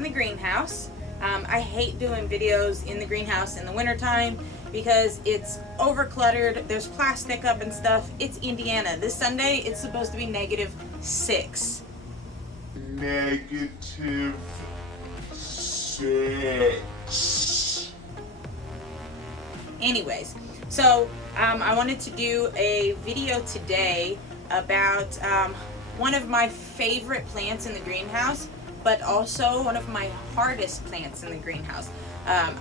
in the greenhouse. I hate doing videos in the greenhouse in the wintertime because it's over cluttered, there's plastic up and stuff. It's Indiana. This Sunday it's supposed to be -6. -6. Anyways, so I wanted to do a video today about one of my favorite plants in the greenhouse, but also one of my hardest plants in the greenhouse.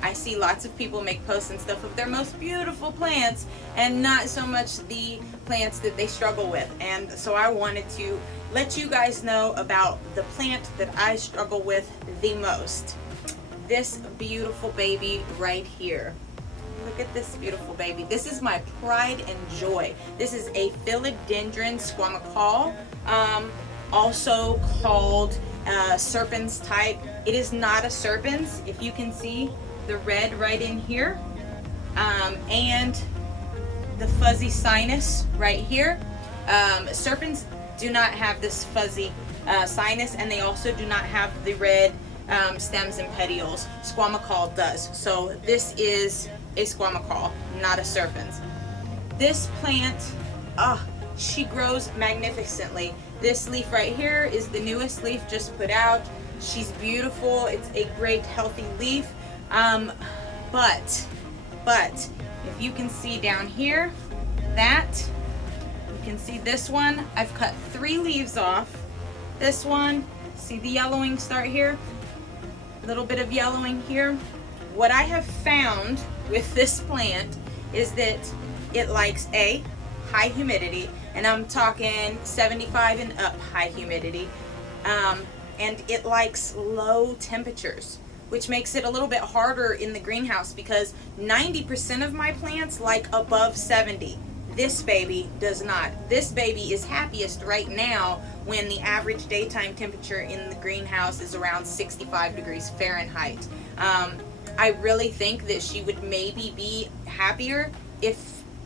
I see lots of people make posts and stuff of their most beautiful plants and not so much the plants that they struggle with. And so I wanted to let you guys know about the plant that I struggle with the most. This beautiful baby right here. Look at this beautiful baby. This is my pride and joy. This is a Philodendron Squamicaule, also called Serpens type. It is not a Serpens, if you can see the red right in here, and the fuzzy sinus right here. Serpens do not have this fuzzy sinus, and they also do not have the red stems and petioles. Squamicaule does. So this is a Squamicaule, not a Serpens. This plant, she grows magnificently. This leaf right here is the newest leaf just put out. She's beautiful. It's a great healthy leaf. But if you can see down here, you can see this one. I've cut 3 leaves off. This one, see the yellowing start here? A little bit of yellowing here. What I have found with this plant is that it likes high humidity, and I'm talking 75 and up high humidity, and it likes low temperatures, which makes it a little bit harder in the greenhouse because 90% of my plants like above 70. This baby does not. This baby is happiest right now when the average daytime temperature in the greenhouse is around 65 degrees Fahrenheit. I really think that she would maybe be happier if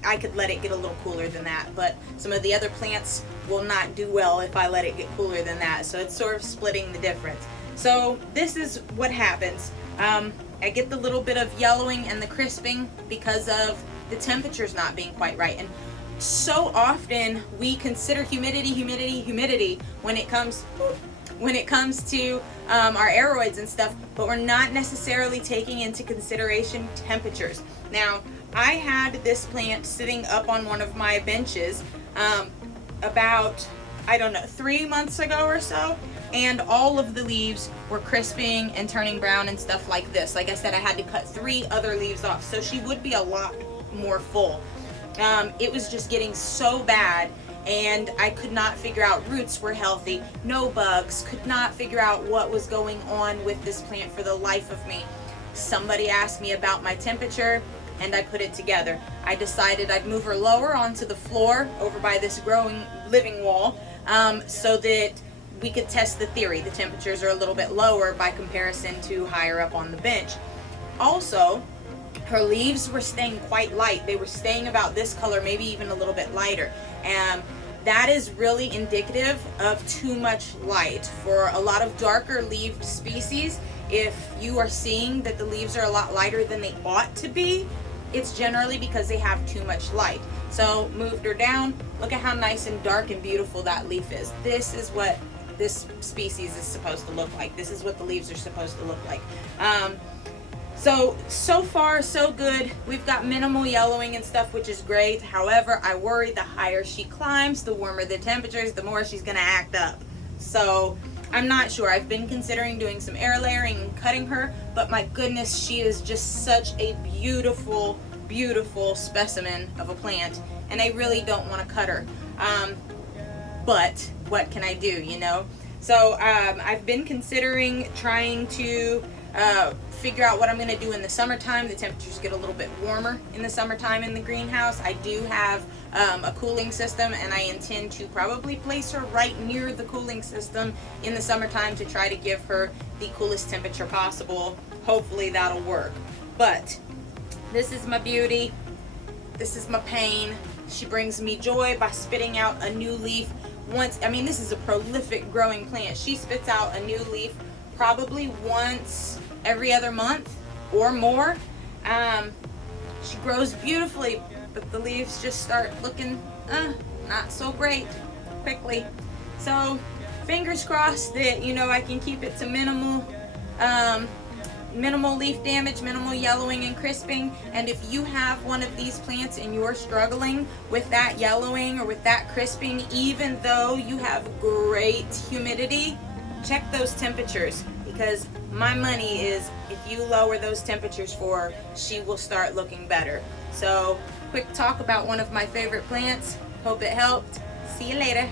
I could let it get a little cooler than that, but some of the other plants will not do well if I let it get cooler than that, so it's sort of splitting the difference. So this is what happens. I get the little bit of yellowing and the crisping because of the temperatures not being quite right. And so often we consider humidity when it comes to our aeroids and stuff, but we're not necessarily taking into consideration temperatures. Now, I had this plant sitting up on one of my benches about, I don't know, 3 months ago or so, and all of the leaves were crisping and turning brown and stuff like this. Like I said, I had to cut 3 other leaves off, so she would be a lot more full. It was just getting so bad, and I could not figure out roots were healthy, no bugs, could not figure out what was going on with this plant for the life of me. Somebody asked me about my temperature, and I put it together. I decided I'd move her lower onto the floor over by this growing living wall, so that we could test the theory. The temperatures are a little bit lower by comparison to higher up on the bench. Also, her leaves were staying quite light. They were staying about this color, maybe even a little bit lighter. And that is really indicative of too much light. For a lot of darker leaved species, if you are seeing that the leaves are a lot lighter than they ought to be, it's generally because they have too much light. So moved her down. Look at how nice and dark and beautiful that leaf is. This is what this species is supposed to look like. This is what the leaves are supposed to look like. So far so good. We've got minimal yellowing and stuff, which is great. However, I worry the higher she climbs, the warmer the temperatures, the more she's gonna act up. So I'm not sure. I've been considering doing some air layering and cutting her, but my goodness, she is just such a beautiful, beautiful specimen of a plant, and I really don't want to cut her. But what can I do, you know? So I've been considering trying to figure out what I'm going to do in the summertime. The temperatures get a little bit warmer in the summertime in the greenhouse. I do have a cooling system, and I intend to probably place her right near the cooling system in the summertime to try to give her the coolest temperature possible. Hopefully that'll work. But this is my beauty. This is my pain. She brings me joy by spitting out a new leaf once. I mean, this is a prolific growing plant. She spits out a new leaf probably once every other month or more. She grows beautifully, but the leaves just start looking not so great quickly. So fingers crossed that, you know, I can keep it to minimal leaf damage, minimal yellowing and crisping. And if you have one of these plants and you're struggling with that yellowing or with that crisping, even though you have great humidity, check those temperatures, because my money is if you lower those temperatures for her, she will start looking better. So quick talk about one of my favorite plants. Hope it helped. See you later.